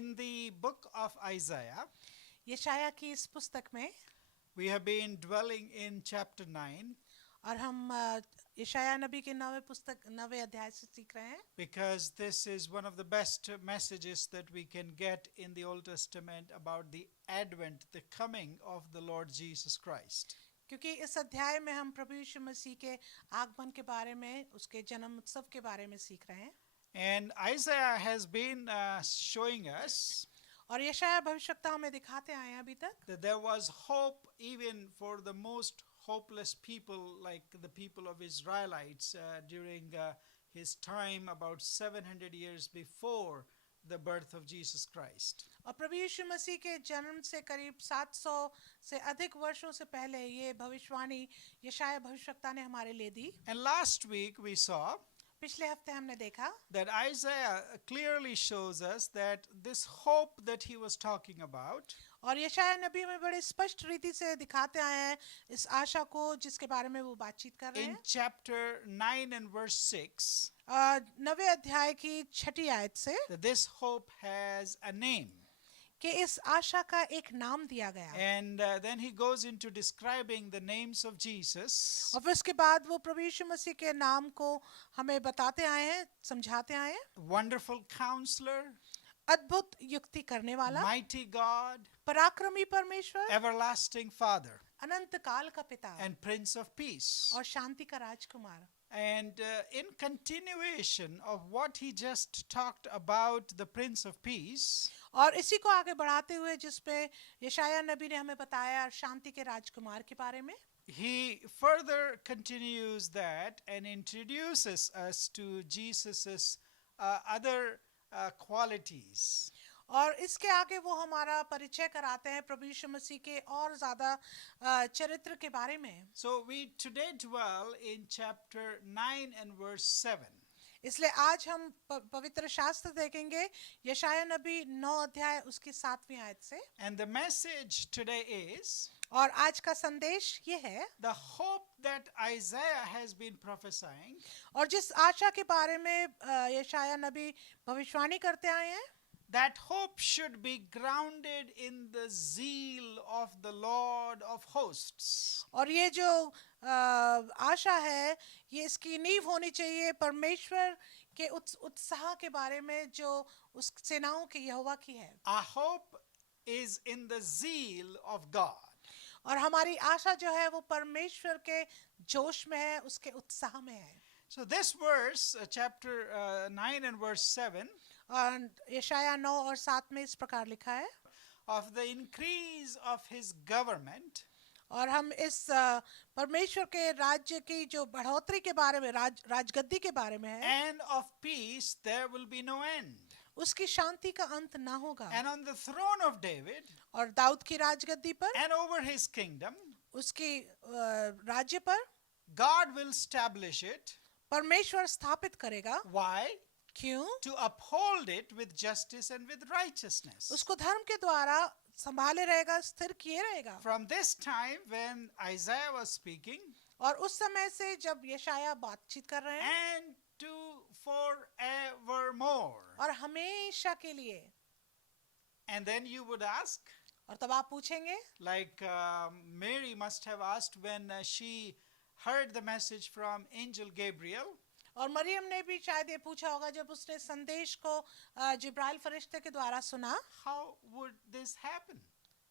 in the book of Isaiah, यशाया की इस पुस्तक में, we have been dwelling in chapter 9 और हम यशाया नबी के 9वें अध्याय से सीख रहे हैं, because this is one of the best messages that we can get in the Old Testament about the advent, the coming of the Lord Jesus Christ. क्योंकि इस अध्याय में हम प्रभु यीशु मसीह के आगमन के बारे में, उसके जन्म उत्सव के बारे में सीख रहे हैं. And Isaiah has been showing us और यशाया भविष्यवक्ता हमें दिखाते आए हैं अभी तक that there was hope even for the most hopeless people like the people of Israelites during his time about 700 years before the birth of Jesus Christ. और प्रभु यीशु मसीह के जन्म से करीब 700 से अधिक वर्षों से पहले ये भविष्यवाणी यशाया भविष्यवक्ता ने हमारे लिए दी. And last week we saw पिछले हफ्ते हमने देखा that Isaiah clearly shows us that this hope that he was talking about और यशाया नबी में बड़े स्पष्ट रीति से दिखाते आए हैं इस आशा को जिसके बारे में वो बातचीत कर रहे in हैं. chapter 9 and verse 6 9वें अध्याय की 6ठी आयत से that this hope has a name. कि इस आशा का एक नाम दिया गया. And then he goes into describing the names of Jesus. और फिर उसके बाद वो प्रभु यीशु मसीह के नाम को हमें बताते आए हैं, समझाते आए हैं. Wonderful Counselor, अद्भुत युक्ति करने वाला, Mighty God, पराक्रमी परमेश्वर, Everlasting Father, अनंत काल का पिता and Prince of Peace. और शांति का राजकुमार. And in continuation of what he just talked about the Prince of Peace, और इसी को आगे बढ़ाते हुए जिस पे यशाया नबी ने हमें बताया शांति के राजकुमार के बारे में, he further continues that and introduces us to Jesus's other qualities. और इसके आगे वो हमारा परिचय कराते हैं प्रभु यीशु मसीह के और ज्यादा चरित्र के बारे में. So we today dwell in chapter 9 and verse 7. इसलिए आज हम पवित्र शास्त्र देखेंगे यशाया नबी 9 अध्याय उसकी 7वीं आयत से. And the message today is और आज का संदेश ये है, the hope that Isaiah has been prophesying और जिस आशा के बारे में यशाया नबी भविष्यवाणी करते आए हैं, that hope should be grounded in the zeal of the Lord of hosts. और ये जो आशा है ये इसकी नींव होनी चाहिए परमेश्वर के उत्साह के बारे में जो उस सेनाओं के यहोवा की है. Our hope is in the zeal of God. और हमारी आशा जो है वो परमेश्वर के जोश में है, उसके उत्साह में है. So this verse, chapter 9 and verse 7, और यशाया 9 और 7 में इस प्रकार लिखा है, of the increase of his government और हम इस परमेश्वर के राज्य की जो बढ़ोतरी के बारे में, राजगद्दी के बारे में है, and of peace there will be no end. उसकी शांति का अंत ना होगा. And on the throne of David और दाऊद की राजगद्दी पर, and over his kingdom, उसकी राज्य पर God will establish it. परमेश्वर स्थापित करेगा. Why? क्यों? To uphold it with justice and with righteousness. उसको धर्म के द्वारा संभाले रहेगा, स्थिर किए रहेगा. From this time when Isaiah was speaking, और उस समय से जब यशाया बातचीत कर रहे हैं, and to forevermore. और हमेशा के लिए. And then you would ask, और तब आप पूछेंगे, like Mary must have asked when she heard the message from angel Gabriel, और मरियम ने भी शायद ये पूछा होगा जब उसने संदेश को जिब्राइल फरिश्ते के द्वारा सुना, how would this happen?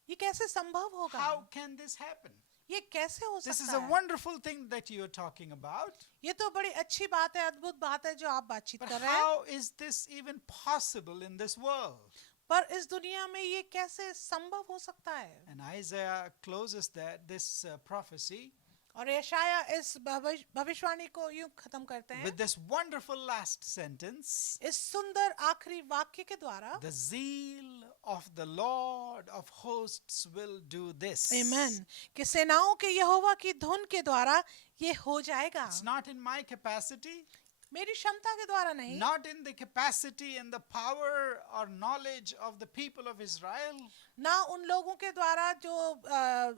ये कैसे संभव होगा? How can this happen? ये कैसे हो This is सकता a है? wonderful thing that you are talking about. ये तो बड़ी अच्छी बात है, अद्भुत बात है जो आप बातचीत But कर रहे हैं. how is this even possible in this world? पर इस दुनिया में ये कैसे संभव हो सकता है? And Isaiah closes this prophecy और यशाया इस भविष्यवाणी को यूं खत्म करते हैं with this wonderful last sentence. इस सुंदर आखिरी वाक्य के द्वारा. The zeal of the Lord of hosts will do this. आमीन. कि सेनाओं के यहोवा की धुन के द्वारा ये हो जाएगा. It's not in my capacity, मेरी क्षमता के द्वारा नहीं, not in the capacity and the power or knowledge of the people of Israel, ना उन लोगों के द्वारा जो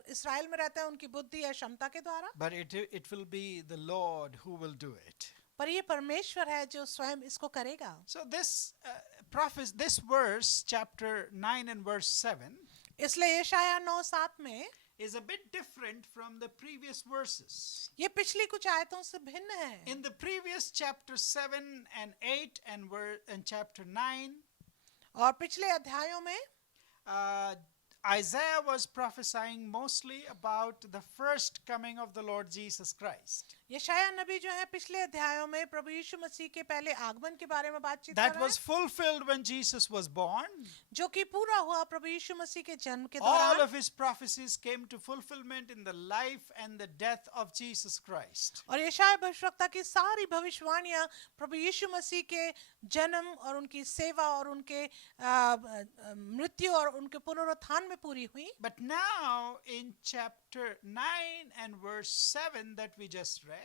इस्राएल में रहते हैं उनकी बुद्धि या क्षमता के द्वारा, but it will be the Lord who will do it. पर ये परमेश्वर है जो स्वयं इसको करेगा. So this this verse, chapter 9 and verse 7, इसलिए यशाया 9:7 में is a bit different from the previous verses. ये पिछली कुछ आयतों से भिन्न है. In the previous chapter 7 and 8 and chapter 9, और पिछले अध्यायों में Isaiah was prophesying mostly about the first coming of the Lord Jesus Christ. यशाया नबी जो है पिछले अध्यायों में प्रभु यीशु मसीह के पहले आगमन के बारे में बातचीत कर That रहा was है, fulfilled when Jesus was born. जो कि पूरा हुआ प्रभु यीशु मसीह के जन्म के All दौरान. of his prophecies came to fulfillment in the life and the death of Jesus Christ. और यशाया भविष्यवक्ता की सारी भविष्यवाणियां प्रभु यीशु मसीह के जन्म और उनकी सेवा और उनके मृत्यु और उनके पुनरुत्थान में पूरी हुई. But now in chapter 9 and verse 7 that we just read,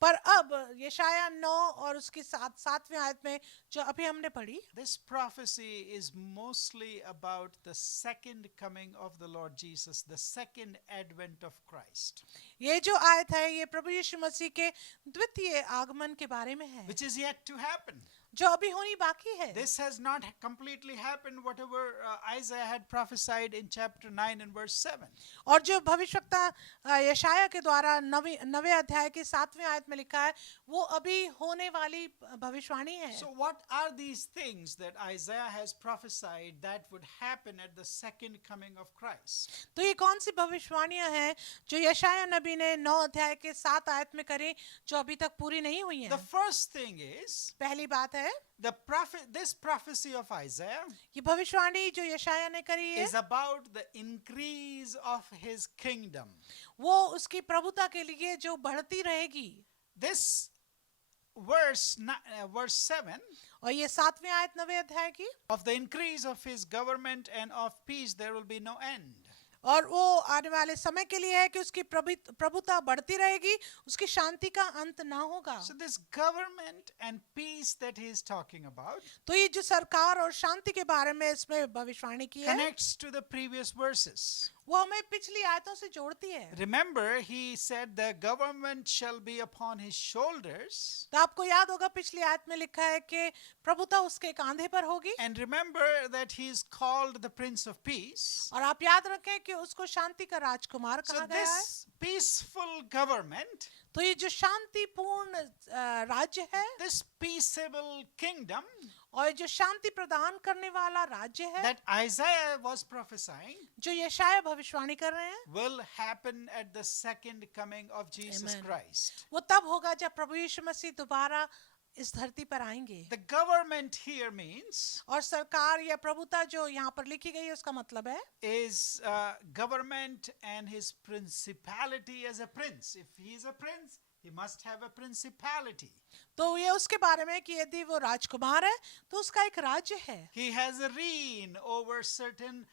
पर अब यशाया 9 और उसकी 7वीं आयत में जो अभी हमने पढ़ी, this prophecy is mostly about the second coming of the Lord Jesus, the second advent of Christ, ये जो आयत है ये प्रभु यीशु मसीह के द्वितीय आगमन के बारे में है, which is yet to happen. जो अभी होनी बाकी है. This has not completely happened, whatever Isaiah had prophesied in chapter 9 and verse 7. और जो भविष्यवक्ता यशाया के द्वारा नवे अध्याय की 7वीं आयत में लिखा है वो अभी होने वाली भविष्यवाणी है. So what are these things that Isaiah has prophesied that would happen at the second coming of Christ? तो ये कौन सी भविष्यवाणियां हैं जो यशाया नबी ने 9 अध्याय के 7 आयत में करी जो अभी तक पूरी नहीं हुई हैं? The first thing is पहली बात है this prophecy of Isaiah ये भविष्यवाणी जो यशाया ने करी है is about the increase of his kingdom. वो उसकी प्रभुता के लिए जो बढ़ती रहेगी. This verse 7 और ये 7वीं आयत 9वें अध्याय की, of the increase of his government and of peace there will be no end. और वो आने वाले समय के लिए है कि उसकी प्रभुता बढ़ती रहेगी, उसकी शांति का अंत ना होगा. So this government and peace that he is talking about तो ये जो सरकार और शांति के बारे में इसमें भविष्यवाणी की है connects to the previous verses. वो हमें पिछली आयतों से जोड़ती है. Remember, he said the government shall be upon his shoulders. तो आपको याद होगा पिछली आयत में लिखा है कि प्रभुता उसके कांधे पर होगी. And remember that he is called the Prince of Peace. और आप याद रखें कि उसको शांति का राजकुमार So कहा गया है. this peaceful government, तो ये जो शांतिपूर्ण राज्य है this peaceable kingdom और जो शांति प्रदान करने वाला राज्य है that Isaiah was prophesying जो यशाया भविष्यवाणी कर रहे हैं will happen at the second coming of Jesus Amen. Christ. वो तब होगा जब प्रभु यीशु मसीह दोबारा इस धरती पर आएंगे. The government here means और सरकार या प्रभुता जो यहाँ पर लिखी गई है उसका मतलब है is government and his principality as a prince. If he is a prince, he must have a principality. तो ये उसके बारे में कि यदि वो राजकुमार है तो उसका एक राज्य है. He has a reign over certain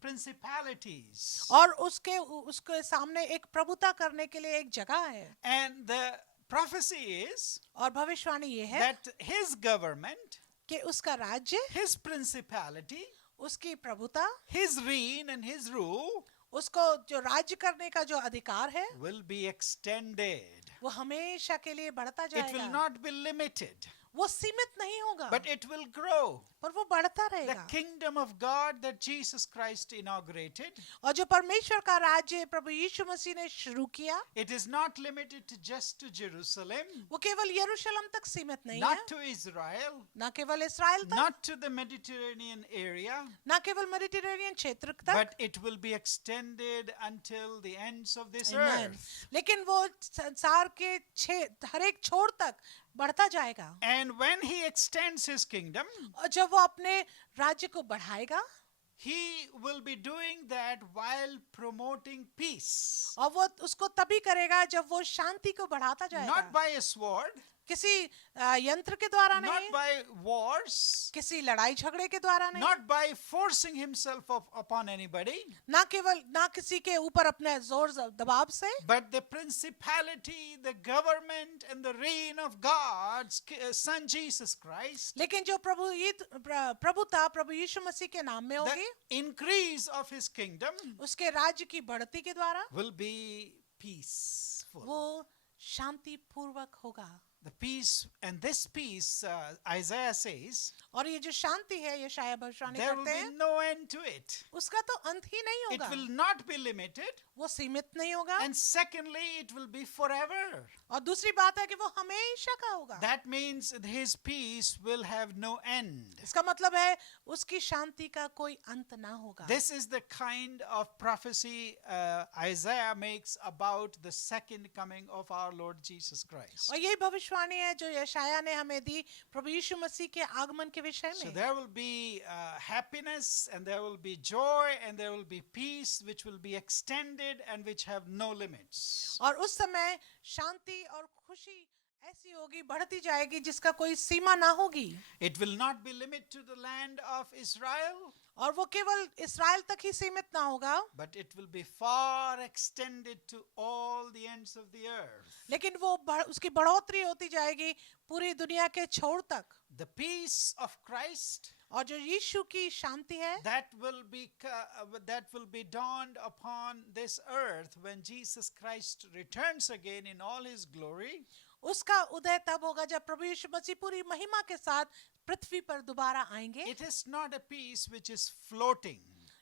principalities. और उसके सामने एक प्रभुता करने के लिए एक जगह है. And the prophecy is और भविष्यवाणी ये है that his government, कि उसका राज्य, his principality, उसकी प्रभुता, his reign and his rule उसको जो राज्य करने का जो अधिकार है will be extended. वो हमेशा के लिए बढ़ता It will जाएगा. not be limited, वो सीमित नहीं होगा but it will grow. पर वो बढ़ता The रहेगा. kingdom of God that Jesus Christ inaugurated, और जो परमेश्वर का राज्य प्रभु यीशु मसीह ने शुरू किया it is not limited to just to Jerusalem, वो केवल यरूशलेम तक सीमित नहीं है, not to Israel, ना केवल इस्राएल तक, not to the Mediterranean area, ना केवल मेडिटेरेनियन क्षेत्र तक, but it will be extended until the ends of this Amen. earth. लेकिन वो संसार के हर एक छोर तक बढ़ता जाएगा. And when he extends his kingdom, और जब वो अपने राज्य को बढ़ाएगा he will be doing that while promoting peace, और वो उसको तभी करेगा जब वो शांति को बढ़ाता जाएगा. not by a sword, किसी यंत्र के द्वारा not नहीं, by wars, किसी लड़ाई झगड़े के द्वारा नहीं, not by forcing himself upon anybody, ना किसी के ऊपर अपने जोर दबाव से, but the principality, the government, and the reign of God's Son Jesus Christ, लेकिन जो प्रभुता प्रभु यीशु मसीह के नाम में the होगी, increase of his kingdom उसके राज्य की बढ़ती के द्वारा will be peaceful. वो शांति पूर्वक होगा. The peace, and this peace, Isaiah says, और ये जो शांति है यशायाह भविष्यवाणी there will करते be हैं no end to it. उसका तो अंत ही नहीं It होगा, will not be limited. वो सीमित नहीं होगा, And secondly, it will be forever. और दूसरी बात है कि वो हमेशा का होगा। That means his peace will have no end. इसका मतलब है उसकी शांति का कोई अंत ना होगा। This is the kind of prophecy Isaiah makes about the second coming of our Lord Jesus Christ. और यही भविष्यवाणी है जो यशायाह ने हमें दी प्रभु यीशु मसीह के आगमन के विषय So में। there will be happiness, and there will be joy, and there will be peace, which will be extended and which have no limits. और उस समय शांति और खुशी ऐसी होगी, बढ़ती जाएगी, जिसका कोई सीमा ना होगी। It will not be limited to the land of Israel, और वो केवल इस्राएल तक ही सीमित ना होगा, but it will be far extended to all the ends of the earth. लेकिन वो उसकी बढ़ोतरी होती जाएगी पूरी दुनिया के छोर तक। The peace of Christ, और जो यीशु की शांति है that will be dawned upon this earth when Jesus Christ returns again in all his glory. उसका उदय तब होगा जब प्रभु यीशु मसीह पूरी महिमा के साथ पृथ्वी पर दोबारा आएंगे। It is not a peace which is floating.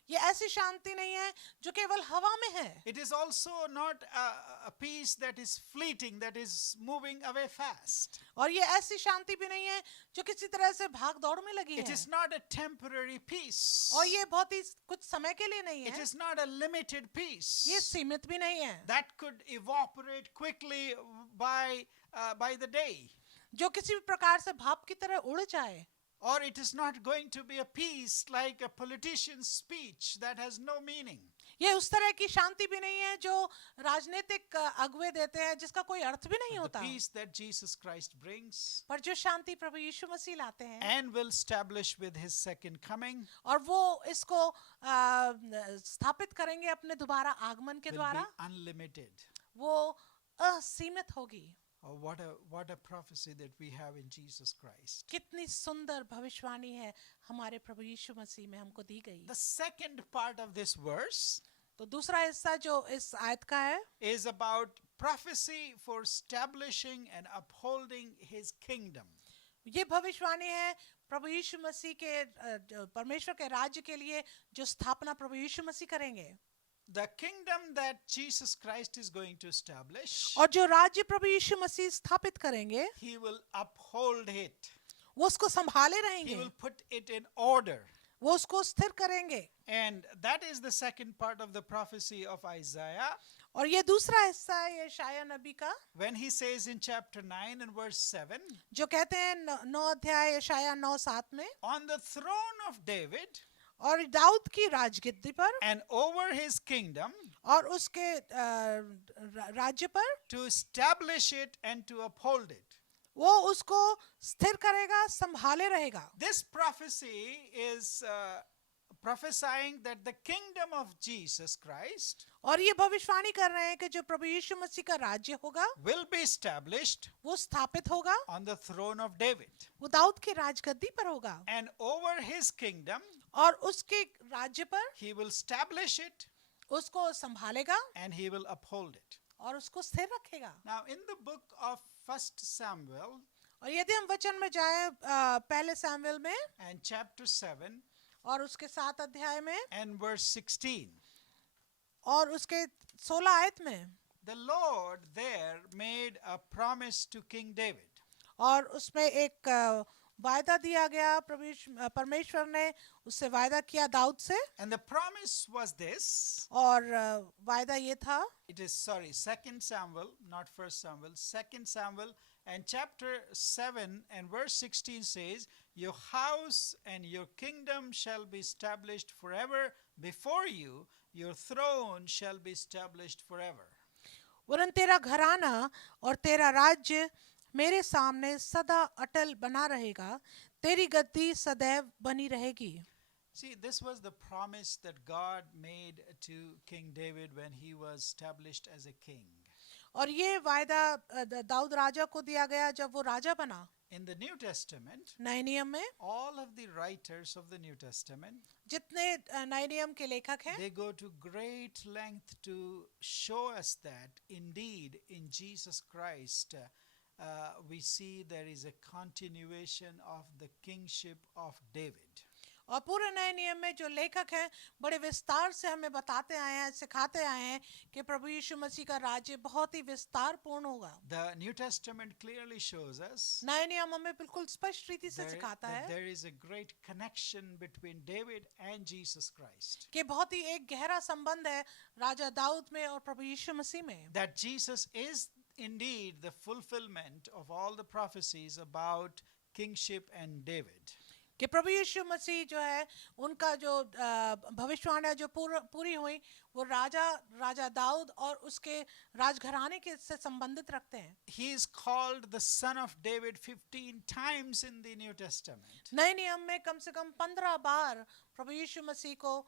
ये ऐसी शांति नहीं है जो केवल हवा में है। It is also not a peace that is fleeting, that is moving away fast. और ये ऐसी शांति भी नहीं है जो किसी तरह से भाग दौड़ में लगी It है। is not a temporary peace. और ये बहुत ही कुछ समय के लिए नहीं It है, is not a limited peace ये सीमित भी नहीं है that could evaporate quickly by the day. जो किसी भी प्रकार से भाप की तरह उड़ जाए। Or it is not going to be a peace like a politician's speech that has no meaning. ये उस तरह की शांति भी नहीं है जो राजनीतिक अगुवे देते हैं, जिसका कोई अर्थ भी नहीं The होता। peace that Jesus Christ brings पर जो शांति प्रभु यीशु मसीह लाते हैं and will establish with his second coming और वो इसको स्थापित करेंगे अपने दोबारा आगमन के will द्वारा, be unlimited. वो असीमित होगी। Oh, what a prophecy that we have in Jesus Christ. कितनी सुंदर भविष्यवाणी है हमारे प्रभु यीशु मसीह में हमको दी गई। The second part of this verse तो दूसरा हिस्सा जो इस आयत का है is about prophecy for establishing and upholding his kingdom. ये भविष्यवाणी है प्रभु यीशु मसीह के परमेश्वर के राज्य के लिए जो स्थापना प्रभु यीशु मसीह करेंगे। The kingdom that Jesus Christ is going to establish, और जो राज्य प्रभु यीशु मसीह स्थापित करेंगे he will uphold it. वो उसको संभाले He रहेंगे, will put it in order. वो उसको स्थिर करेंगे। And that is the second part of the prophecy of Isaiah, और ये दूसरा हिस्सा है यशायाह नबी का, when he says in chapter 9 and verse 7, जो कहते हैं 9 अध्याय यशायाह 9:7 में, on the throne of David और दाऊद की राजगद्दी पर and over his kingdom, और उसके राज्य पर to establish it and to uphold it. वो उसको स्थिर करेगा, संभाले रहेगा। This prophecy is prophesying that the kingdom of Jesus Christ और ये भविष्यवाणी कर रहे हैं कि जो प्रभु यीशु मसीह का राज्य होगा will be established वो स्थापित होगा, on the throne of David, वो दाऊद की राजगद्दी पर होगा and over his kingdom और उसके राज्य पर he will establish it उसको संभालेगा and he will uphold it. और उसको स्थिर रखेगा। Now in the book of 1 Samuel और यदि हम वचन में जाएं पहले सैमुएल में and chapter 7 और उसके 7 अध्याय में and verse 16, और उसके 16 आयत में, the Lord there made a promise to King David. और उसमें एक वायदा दिया गया, परमेश्वर ने उससे वायदा किया दाऊद से, And the promise was this. और वायदा ये था, It is, 2 Samuel, not 1 Samuel, 2 Samuel and chapter 7 and verse 16 says, your house and your kingdom shall be established forever before you, your throne shall be established forever. वरन तेरा घराना और तेरा राज्य मेरे सामने सदा अटल बना रहेगा, तेरी गद्दी सदैव बनी रहेगी। See, this was the promise that God made to King David when he was established as a king. और ये वायदा दाऊद राजा को दिया गया जब वो राजा बना। In the New Testament, नए नियम में all of the writers of the New Testament, जितने नए नियम के लेखक हैं, they go to great length to show us that indeed in Jesus Christ we see there is a continuation of the kingship of David. और पूरे नए नियम में जो लेखक हैं बड़े विस्तार से हमें बताते आए हैं, सिखाते आए हैं कि प्रभु यीशु मसीह का राज्य बहुत ही विस्तार पूर्ण होगा. The New Testament clearly shows us नए नियम हमें बिल्कुल स्पष्ट रीति से there, सिखाता that है there is a great connection between David and Jesus Christ. कि बहुत ही एक गहरा संबंध है राजा दाऊद में और प्रभु यीशु मसीह में. That Jesus is indeed the fulfillment of all the prophecies about kingship and David. कि प्रभु यीशु मसीह जो है उनका जो भविष्यवाणियां जो पूरी हुई वो राजा दाऊद और उसके राजघराने के से संबंधित रखते हैं. He is called the son of David 15 times in the New Testament. नए नियम में कम से कम 15 बार प्रभु यीशु मसीह को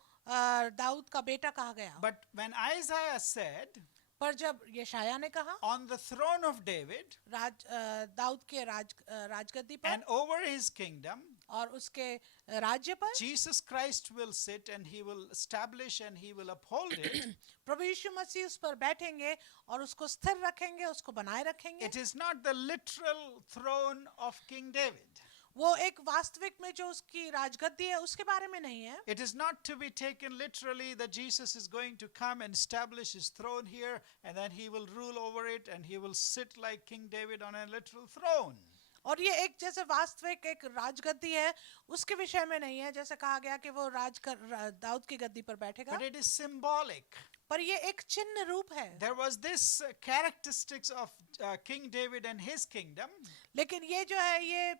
दाऊद का बेटा कहा गया. But when Isaiah said, पर जब यशायाह ने कहा on the throne of David Dawood के राजगद्दी पर and over his kingdom, और उसके राज्य पर Jesus Christ will sit and he will establish and he will uphold it. प्रभु यीशु मसीह उस पर बैठेंगे और उसको स्थिर रखेंगे, उसको बनाए रखेंगे. It is not the literal throne of King David. वो एक वास्तविक में जो उसकी राजगद्दी है उसके बारे में नहीं है. It is not to be taken literally that Jesus is going to come and establish his throne here and then he will rule over it and he will sit like King David on a literal throne. और ये एक जैसे वास्तविक एक राजगद्दी है उसके विषय में नहीं है जैसे कहा गया कि वो दाऊद की गद्दी पर बैठेगा. But it is symbolic. पर ये एक चिन्ह रूप है. There was this characteristics of King David and his kingdom. लेकिन ये जो है ये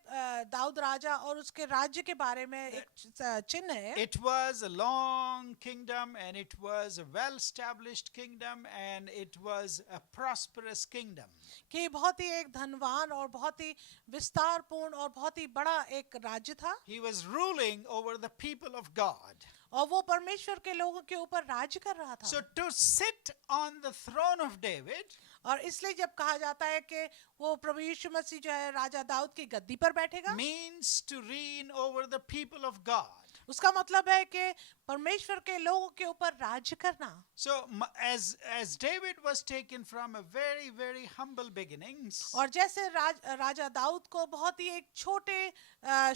दाऊद राजा और उसके राज्य के बारे में एक चिन्ह है. It was a long kingdom and it was a well-established kingdom and it was a prosperous kingdom. कि बहुत ही एक धनवान और बहुत ही विस्तारपूर्ण और बहुत ही बड़ा एक राज्य था. He was ruling over the people of God. और वो परमेश्वर के लोगों के ऊपर राज्य कर रहा था. So to sit on the throne of David और इसलिए जब कहा जाता है कि वो प्रभु यीशु मसीह जो है राजा दाऊद की गद्दी पर बैठेगा means to reign over the people of God. उसका मतलब है कि परमेश्वर के लोगों के ऊपर राज्य करना. So as David was taken from a very very humble beginnings, और जैसे राजा दाऊद को बहुत ही एक छोटे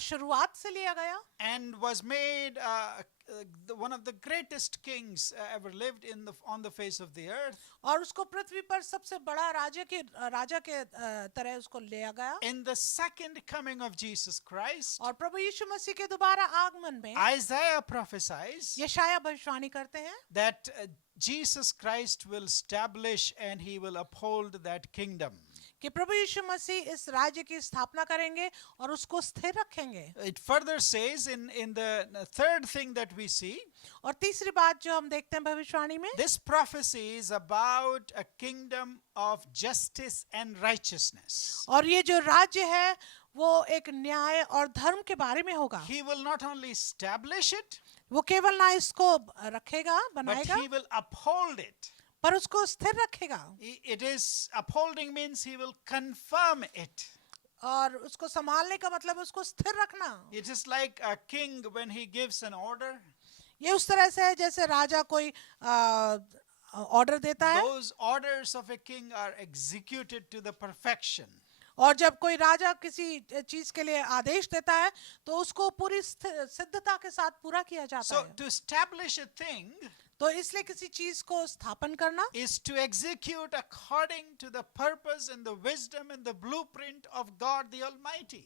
शुरुआत से लिया गया and was made one of the greatest kings ever lived on the face of the earth. और उसको पृथ्वी पर सबसे बड़ा राजा के तरह उसको लिया गया. In the second coming of Jesus Christ, और प्रभु यीशु मसीह के दोबारा आगमन में Isaiah prophesies यशायाह भविष्यवाणी करते हैं that Jesus Christ will establish and he will uphold that kingdom. कि प्रभु यीशु मसीह इस राज्य की स्थापना करेंगे और उसको स्थिर रखेंगे. It further says in the third thing that we see, और तीसरी बात जो हम देखते हैं भविष्यवाणी में this prophecy is about a kingdom of justice and righteousness. और ये जो राज्य है वो एक न्याय और धर्म के बारे में होगा. He will not only establish it, वो केवल ना इसको रखेगा but बनाएगा he will uphold it. पर उसको स्थिर रखेगा. It is upholding means he will confirm it. और उसको संभालने का मतलब उसको स्थिर रखना. It is like a king when he gives an order. ये उस तरह से है जैसे राजा कोई ऑर्डर देता है Those orders of a king are executed to the perfection. और जब कोई राजा किसी चीज के लिए आदेश देता है तो उसको पूरी सिद्धता के साथ पूरा किया जाता So है. to establish a thing तो इसलिए किसी चीज को स्थापन करना is to execute according to the purpose and the wisdom and the blueprint of God the Almighty.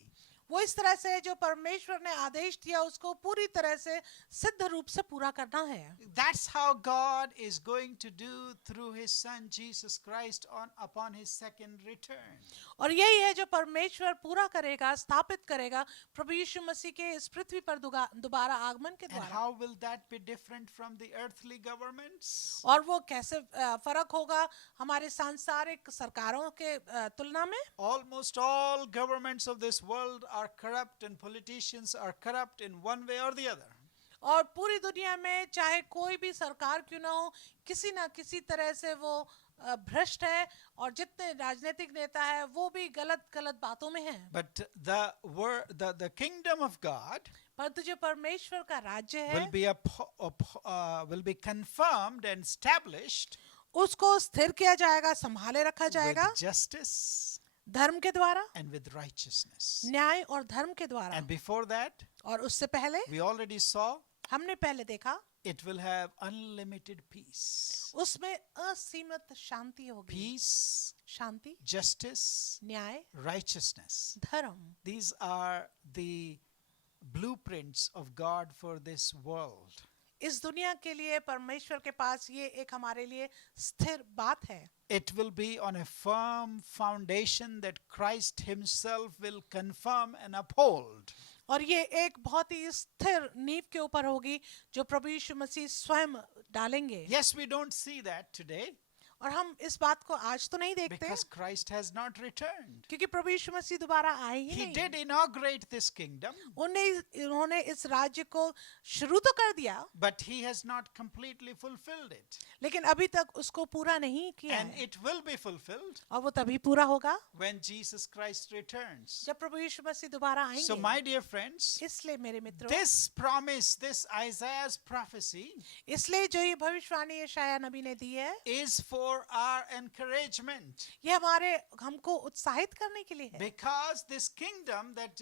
वो इस तरह से जो परमेश्वर ने आदेश दिया उसको पूरी तरह से सिद्ध रूप से पूरा करना है. That's how God is going to do through his son Jesus Christ upon his second return. और यही है जो परमेश्वर पूरा करेगा, स्थापित करेगा प्रभु यीशु मसीह के इस पृथ्वी पर दोबारा आगमन के And द्वारा. how will that be different from the earthly governments? और वो कैसे फर्क होगा हमारे सांसारिक सरकारों के तुलना में. Almost all governments of this world are corrupt and politicians are corrupt in one way or the other. और पूरी दुनिया में चाहे कोई भी सरकार क्यों ना हो किसी ना किसी तरह से वो भ्रष्ट है और जितने राजनीतिक नेता है वो भी गलत बातों में हैं. But the kingdom of God परंतु जो परमेश्वर का राज्य will be confirmed and established उसको स्थिर किया जाएगा, संभाले रखा जाएगा with justice धर्म के द्वारा, and with righteousness. न्याय और धर्म के द्वारा। And before that, और उससे पहले we already saw हमने पहले देखा it will have unlimited peace. उसमें असीमित शांति होगी। Peace, शांति, justice, न्याय, righteousness. धर्म, These are the blueprints of God for this world. इस दुनिया के लिए परमेश्वर के पास ये एक हमारे लिए स्थिर बात है। It will be on a firm foundation that Christ himself will confirm and uphold. और ये एक बहुत ही स्थिर नींव के ऊपर होगी जो प्रभु यीशु मसीह स्वयं डालेंगे। Yes, we don't see that today और हम इस बात को आज तो नहीं देखते because Christ has not returned. क्योंकि प्रभु यीशु मसीह दोबारा आए ही He नहीं। did inaugurate this kingdom, उन्होंने इस राज्य को शुरू तो कर दिया, but he has not completely fulfilled it. लेकिन अभी तक उसको पूरा नहीं किया And है। it will be fulfilled और वो तभी पूरा होगा when Jesus Christ returns. जब प्रभु यीशु मसीह दोबारा So, आएंगे। my dear friends, इसलिए मेरे मित्रों, this promise, this Isaiah's prophecy, इसलिए जो ये भविष्यवाणी यशायाह नबी ने दी है, is for our encouragement. ये हमारे हमको उत्साहित करने के लिए है। Because this kingdom that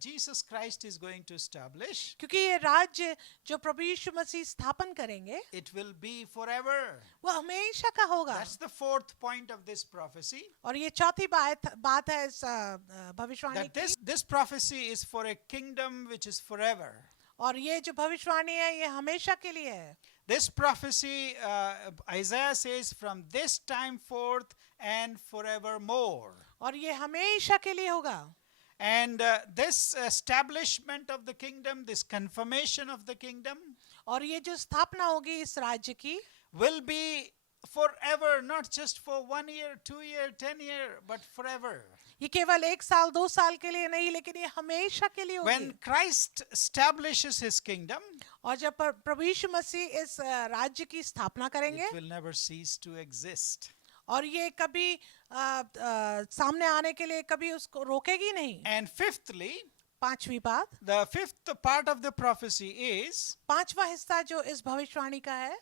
Jesus Christ is going to establish, क्योंकि ये राज्य जो प्रभु यीशु मसीह स्थापन करेंगे it will be forever. वो हमेशा का होगा। That's the fourth point of this prophecy. और ये चौथी बात है इस भविष्यवाणी That की। this prophecy is for a kingdom which is forever. और ये जो भविष्यवाणी है ये हमेशा के लिए है। This prophecy, Isaiah says, from this time forth and forevermore. और ये हमेशा के लिए होगा। And this establishment of the kingdom, this confirmation of the kingdom, और ये जो स्थापना होगी इस राज्य की will be forever, not just for 1 year, 2 year, 10 year, but forever. ये केवल 1 साल 2 साल के लिए नहीं, लेकिन ये हमेशा के लिए When होगी। Christ establishes his kingdom, और जब प्रभु यीशु मसीह इस राज्य की स्थापना करेंगे it will never cease to exist. और ये कभी सामने आने के लिए कभी उसको रोकेगी नहीं। And fifthly, पांचवी बात, the fifth part of the prophecy is पांचवा हिस्सा जो इस भविष्यवाणी का है,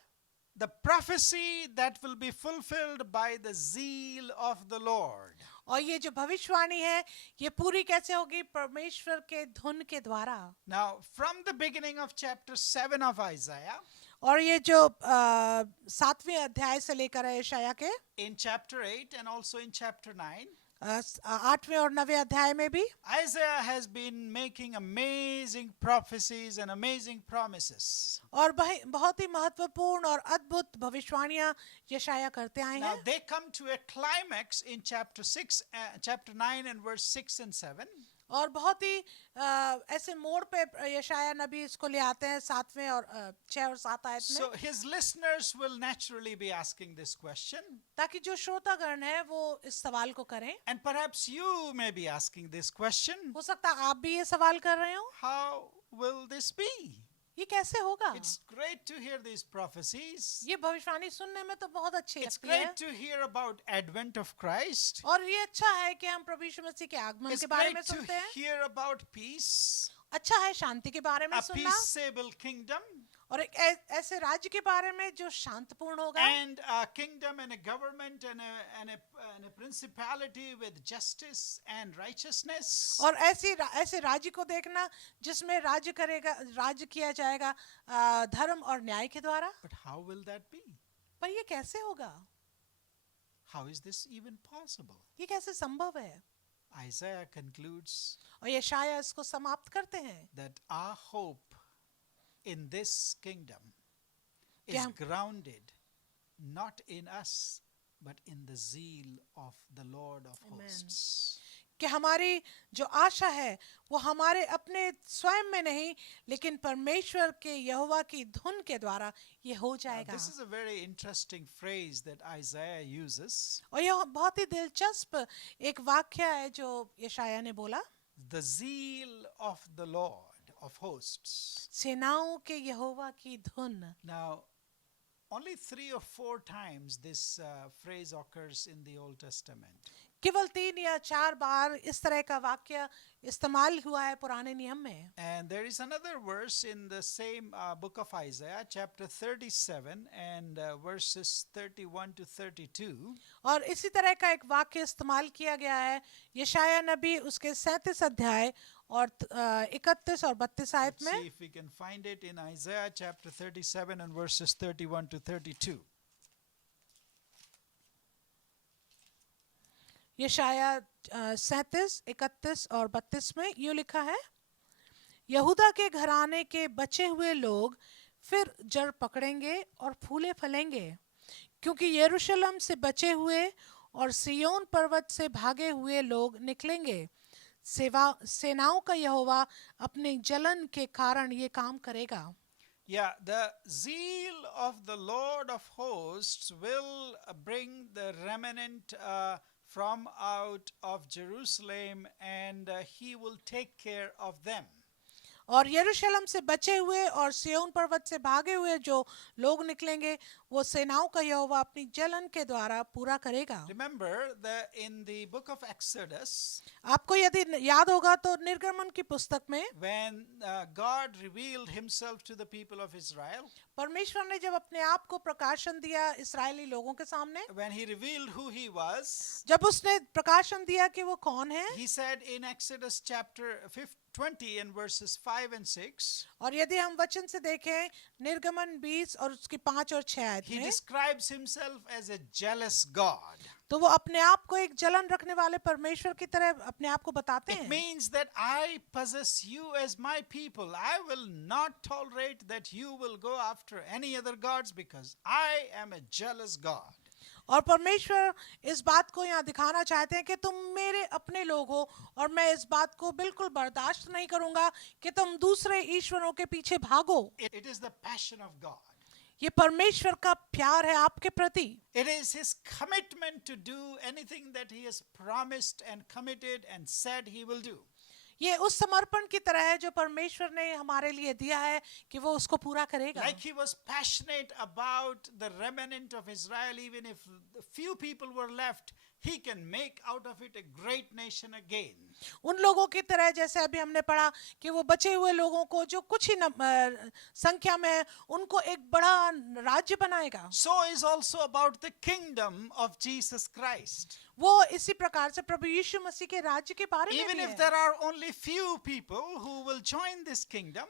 the prophecy that will be fulfilled by the zeal of the Lord. और ये जो भविष्यवाणी है ये पूरी कैसे होगी? परमेश्वर के धुन के द्वारा। Now, from the beginning of chapter 7 of Isaiah, और ये जो 7वें अध्याय से लेकर है यशायाह के in chapter 8 and also in chapter 9, 8वें और 9वें अध्याय में भी Isaiah has been making amazing prophecies and amazing promises. और बहुत ही महत्वपूर्ण और अद्भुत भविष्यवाणियां यशायाह करते आए Now हैं। they come to a climax in chapter 9 and verse 6 and 7. और बहुत ही ऐसे मोड़ पे यशायाह नबी इसको ले आते हैं 7वें और 6 और 7 आयत में, So his listeners will naturally be asking this question, ताकि जो श्रोतागण है वो इस सवाल को करें। and perhaps you may be asking this question, हो सकता है आप भी ये सवाल कर रहे हो, how will this be? ये कैसे होगा? It's great to hear these prophecies. ये भविष्यवाणी सुनने में तो बहुत अच्छी It's लगती है great to hear about advent of Christ. और ये अच्छा है कि हम प्रभु यीशु मसीह के आगमन It's के बारे great में to सुनते हैं। hear about peace, अच्छा है शांति के बारे में a सुनना peaceable kingdom, और एक ऐसे राज्य के बारे में जो शांतपूर्ण होगा and a kingdom and a government and a principality with justice and righteousness. और ऐसे राज्य को देखना जिसमें राज्य किया जाएगा धर्म और न्याय के द्वारा। But how will that be? पर ये कैसे होगा? How is this even possible? ये कैसे संभव है? Isaiah concludes और यशायाह इसको समाप्त करते हैं that our hope in this kingdom is क्या हम- grounded not in us but in the zeal of the Lord of Amen. hosts. कि हमारी जो आशा है वो हमारे अपने स्वयं में नहीं लेकिन परमेश्वर के यहोवा की धुन के द्वारा ये हो Now, जाएगा। this is a very interesting phrase that Isaiah uses. और यह बहुत ही दिलचस्प एक वाक्य है जो यशायाह ने बोला, The zeal of the Lord of hosts. सेनाओं के यहोवा की धुन। Now, only 3 or 4 times this phrase occurs in the Old Testament. केवल 3 या 4 बार इस तरह का वाक्य इस्तेमाल हुआ है पुराने नियम में. And there is another verse in the same book of Isaiah, chapter 37 and verses 31 to 32. और इसी तरह का एक वाक्य इस्तेमाल किया गया है यशाया नबी उसके 37 अध्याय और 31 और 32 आयत Let's see में. if we can find it in Isaiah chapter 37 and verses 31 to 32. यशाया 37, 31 और 32 में यूं लिखा है, यहूदा के घराने के बचे हुए लोग फिर जड़ पकड़ेंगे और फूले फलेंगे, क्योंकि यरूशलेम से बचे हुए और सियोन पर्वत से भागे हुए लोग निकलेंगे. सेनाओं का यहोवा अपने जलन के कारण ये काम करेगा. Yeah, the zeal of the Lord of hosts will bring the remnant from out of Jerusalem, and he will take care of them. और यरूशलेम से बचे हुए और सियोन पर्वत से भागे हुए जो लोग निकलेंगे वो सेनाओं का यहोवा अपनी जलन के द्वारा पूरा करेगा. Remember that in the book of Exodus, आपको यदि याद होगा तो निर्गमन की पुस्तक में when God revealed himself to the people of Israel, परमेश्वर ने जब अपने आप को प्रकाशन दिया इस्राएली लोगों के सामने, when he revealed who he was, जब उसने प्रकाशन दिया कि वो कौन है, he said in Exodus chapter 20 and verses 5 and 6, और यदि हम वचन से देखें निर्गमन 20 और उसकी 5 और 6 आयत he में, describes himself as a jealous God. तो वो अपने आप को एक जलन रखने वाले परमेश्वर की तरह अपने आप को बताते It हैं. means that I possess you as my people. I will not tolerate that you will go after any other gods because I am a jealous God. और परमेश्वर इस बात को यहाँ दिखाना चाहते हैं कि तुम मेरे अपने लोग हो और मैं इस बात को बिल्कुल बर्दाश्त नहीं करूंगा कि तुम दूसरे ईश्वरों के पीछे भागो. It is the passion of God. ये परमेश्वर का प्यार है आपके प्रति. It is his commitment to do anything that he has promised and committed and said he will do. ये उस समर्पण की तरह है जो परमेश्वर ने हमारे लिए दिया है कि वो उसको पूरा करेगा. Like he was passionate about the remnant of Israel, even if few people were left, he can make out of it a great nation again. उन लोगों की तरह जैसे अभी हमने पढ़ा कि वो बचे हुए लोगों को जो कुछ ही संख्या में है उनको एक बड़ा राज्य बनाएगा. So is also about the kingdom of Jesus Christ. वो इसी प्रकार से प्रभु यीशु मसीह के राज्य के बारे में Even भी if है. there are only few people who will join this kingdom,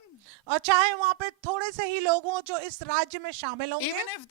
और चाहे वहाँ पे थोड़े से ही लोग हों जो इस राज्य में शामिल होंगे, even if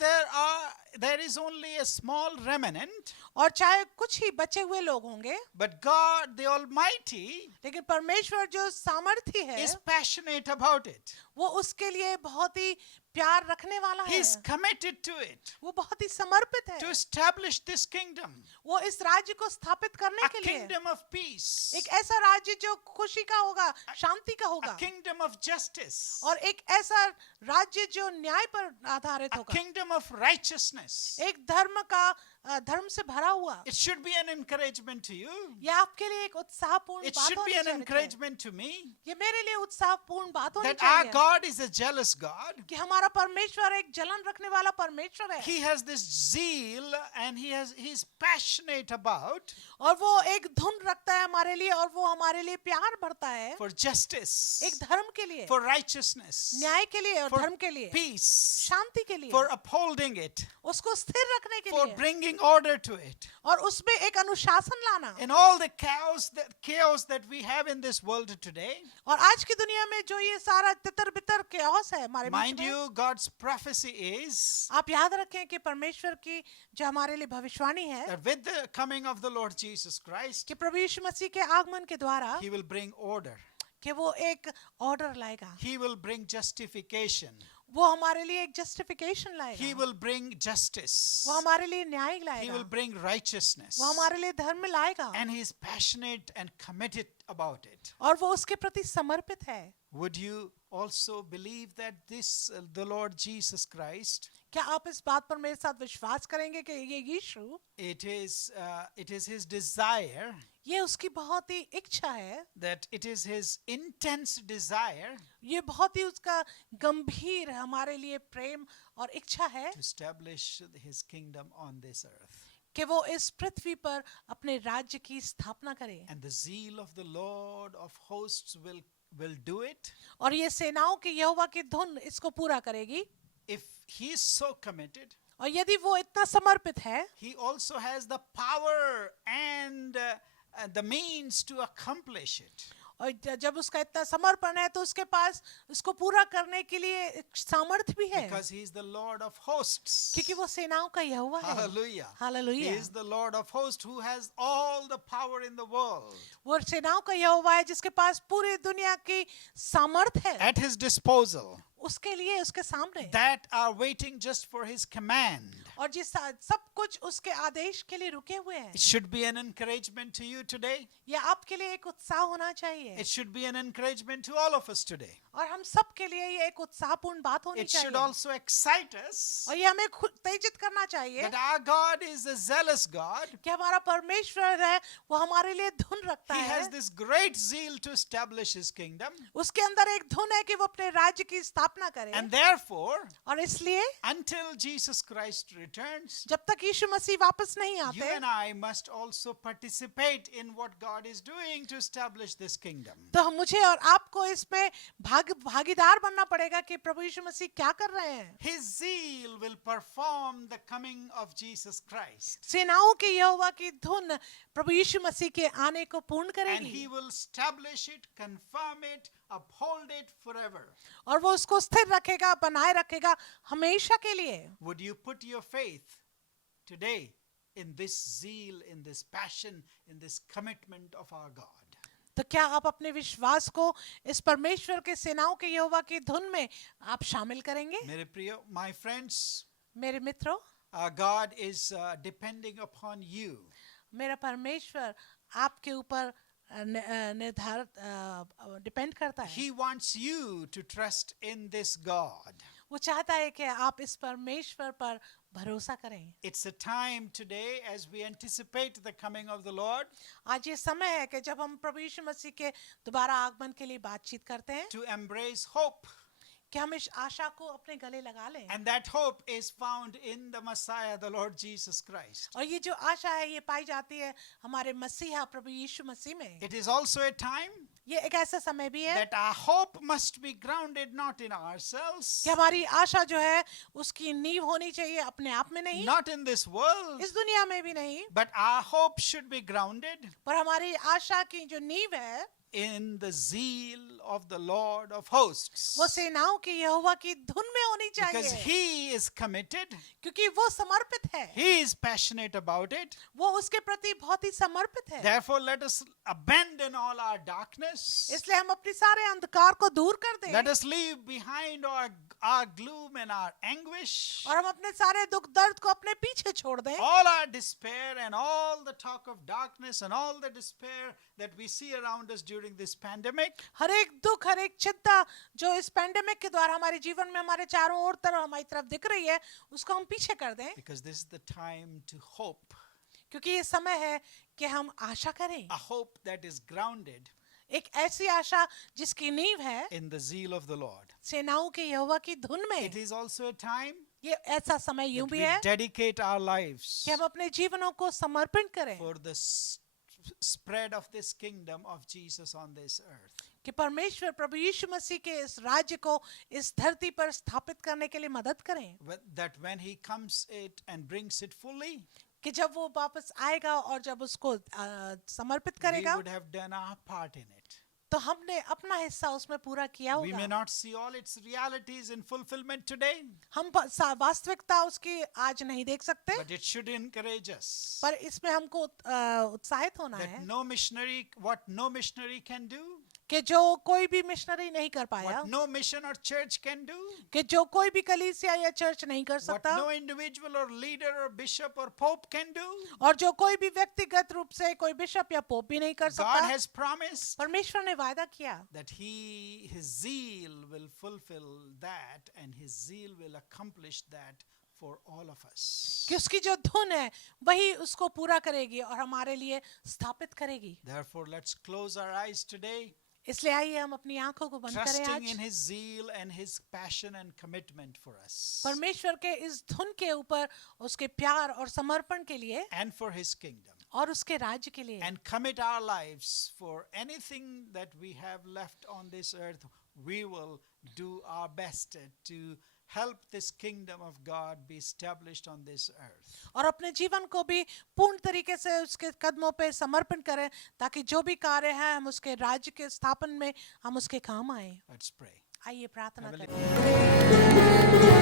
there is only a small remnant, और चाहे कुछ ही बचे हुए लोग होंगे, but God the Almighty लेकिन परमेश्वर जो सामर्थी है is passionate about it. वो उसके लिए बहुत ही प्यार रखने वाला है. He is committed to it, वो बहुत ही समर्पित है. to establish this kingdom, वो इस राज्य को स्थापित करने a के लिए kingdom of peace, एक ऐसा राज्य जो खुशी का होगा, शांति का a होगा, kingdom of justice, और एक ऐसा राज्य जो न्याय पर आधारित a होगा, kingdom of righteousness. एक धर्म से भरा हुआ. It should be an encouragement to you. ये आपके लिए एक उत्साहपूर्ण It बात should होनी be an चाहिए. encouragement to me ये मेरे लिए उत्साहपूर्ण बात होनी that our चाहिए God is a jealous God. कि हमारा परमेश्वर एक जलन रखने वाला परमेश्वर है. He has this zeal and he's passionate about और वो एक धुन रखता है हमारे लिए और वो हमारे लिए प्यार भरता है for justice, एक धर्म के लिए, for righteousness, न्याय के लिए और for धर्म के लिए, peace, शांति के लिए, for upholding it, उसको स्थिर रखने के for लिए bringing order to it. और उसमें एक अनुशासन लाना. In all the chaos that we have in this world today, और आज की दुनिया में जो ये सारा तितर बितर chaos है हमारे बीच mind में, you, God's prophecy is आप याद रखें कि परमेश्वर की जो हमारे लिए भविष्यवाणी है that with the coming of the Lord Jesus Christ, कि प्रभु यीशु मसीह के आगमन के द्वारा he will bring order. कि वो एक ऑर्डर लाएगा, He will bring justification. वो हमारे लिए एक जस्टिफिकेशन He लाएगा, will bring justice. वो हमारे लिए न्याय He will लाएगा, bring righteousness. वो हमारे लिए धर्म लाएगा, And he is passionate and committed about it. और वो उसके प्रति समर्पित है. Would you also believe that the Lord Jesus Christ, क्या आप इस बात पर मेरे साथ विश्वास करेंगे कि ये यीशु, it is his desire, ये उसकी बहुत ही इच्छा है, that it is his intense desire ये बहुत ही उसका गंभीर हमारे लिए प्रेम और इच्छा है to establish his kingdom on this earth. कि वो इस पृथ्वी पर अपने राज्य की स्थापना करे। And the zeal of the Lord of hosts will do it. और ये सेनाओं के यहोवा की धुन इसको पूरा करेगी। If he is so committed, और यदि वो इतना समर्पित है, he also has the power and the means to accomplish it. और जब उसका इतना समर्पण है तो उसके पास उसको पूरा करने के लिए एक सामर्थ्य भी है, Because he is the Lord of hosts. क्योंकि वो सेनाओं का यहोवा है। Hallelujah. He hallelujah. is the Lord of hosts who has all the power in the world वो सेनाओं का यहोवा है जिसके पास पूरी दुनिया की सामर्थ्य है, at his disposal, उसके लिए, उसके सामने, that are waiting just for his command. और जिस सब कुछ उसके आदेश के लिए रुके हुए हैं। It should be an encouragement to you today. यह आपके लिए एक उत्साह होना चाहिए, It should be an encouragement to all of us today. और हम सब के लिए ये एक उत्साहपूर्ण बात होनी It should चाहिए, also excite us और ये हमें उत्तेजित करना चाहिए that our God is a zealous God. कि हमारा परमेश्वर है वो हमारे लिए धुन रखता He है। has this great zeal to establish his kingdom. उसके अंदर एक धुन है कि वो अपने राज्य की स्थापना करे, And therefore, और इसलिए until Jesus Christ returns, जब तक यीशु मसीह वापस नहीं you आते, and I must also participate in what God is doing to establish this kingdom. तो मुझे और आपको इसमें भागीदार बनना पड़ेगा कि प्रभु यीशु मसीह क्या कर रहे हैं। His zeal will perform the coming of Jesus Christ. सेनाओं के यहोवा की धुन प्रभु यीशु मसीह के आने को पूर्ण And करेगी, he will establish it, confirm it, uphold it forever. और वो उसको स्थिर रखेगा, बनाए रखेगा हमेशा के लिए। Would you put your faith today in this zeal, in this passion, in this commitment of our God? तो क्या आप अपने विश्वास को इस परमेश्वर के सेनाओं के यहोवा की धुन में आप शामिल करेंगे? मेरे प्रियो, my friends, मेरे मित्रों, our God is depending upon you. मेरा परमेश्वर आपके ऊपर निर्धारित डिपेंड करता है। He wants you to trust in this God. वो चाहता है कि आप इस परमेश्वर पर भरोसा करें। It's a time today as we anticipate the coming of the Lord आज ये समय है कि जब हम प्रभु यीशु मसीह के दोबारा आगमन के लिए बातचीत करते हैं to embrace hope. कि हम इस आशा को अपने गले लगा लें, And that hope is found in the Messiah, the Lord Jesus Christ. और ये जो आशा है ये पाई जाती है हमारे मसीहा प्रभु यीशु मसीह में। It is also a time ये एक ऐसा समय भी है that our hope must be grounded not in ourselves, कि हमारी आशा जो है उसकी नींव होनी चाहिए अपने आप में नहीं, not in this world, इस दुनिया में भी नहीं, but our hope should be grounded पर हमारी आशा की जो नींव है in the zeal of the Lord of hosts. वो सेनाओं की यहोवा की धुन में होनी Because चाहिए, he is committed, क्योंकि वो समर्पित है, he is passionate about it. वो उसके प्रति बहुत ही समर्पित है। Therefore, let us abandon all our darkness. इसलिए हम अपने सारे अंधकार को दूर कर दें Let us leave behind our gloom and our anguish, और हम अपने सारे दुख दर्द को अपने पीछे छोड़ दें, all our despair and all the talk of darkness and all the despair that we see around us during this pandemic. हर एक दुख, हर एक चिंता जो इस पैंडेमिक के द्वारा हमारे जीवन में हमारे चारों ओर तरफ हमारी तरफ दिख रही है उसको हम पीछे कर दें, Because this is the time to hope, क्योंकि ये समय है कि हम आशा करें, a hope that is grounded एक ऐसी आशा जिसकी नींव है in the zeal of the Lord. सेनाओं के यहोवा की धुन में। It is also a time ये ऐसा समय यूं that भी we है dedicate our lives कि हम अपने जीवनों को समर्पण करें for the spread of this kingdom of Jesus on this earth. कि परमेश्वर प्रभु यीशु मसीह के इस राज्य को इस धरती पर स्थापित करने के लिए मदद करें, That when he comes it and brings it fully, कि जब वो वापस आएगा और जब उसको समर्पित we करेगा would have done our part in it. तो हमने अपना हिस्सा उसमें पूरा किया We may होगा। not see all its realities in fulfillment today, हम वास्तविकता उसकी आज नहीं देख सकते, but it should encourage us पर इसमें हमको उत्साहित होना है that what no missionary can do, कि जो कोई भी मिशनरी नहीं कर पाया, what no mission or church can do, कि जो कोई भी कलीसिया या चर्च नहीं कर what सकता, no individual or leader or bishop or pope can do. और जो कोई भी व्यक्तिगत रूप से कोई बिशप या पोप भी नहीं कर God सकता। has promised परमेश्वर ने वायदा किया that his zeal will fulfill that and his zeal will accomplish that for all of us. कि उसकी जो धुन है वही उसको पूरा करेगी और हमारे लिए स्थापित करेगी। Therefore, let's close our eyes today इसलिए आइए हम अपनी आंखों को बंद करें trusting in आज His zeal and His passion and commitment for us परमेश्वर के इस धुन के ऊपर उसके प्यार और समर्पण के लिए and for His kingdom. और उसके राज्य के लिए And commit our lives for anything that we have left on this earth. We will do our best to help this kingdom of God be established on this earth. और अपने जीवन को भी पूर्ण तरीके से उसके कदमों पे समर्पण करें ताकि जो भी कार्य है हम उसके राज्य के स्थापन में हम उसके काम आए Let's pray. आइए प्रार्थना Heavenly करें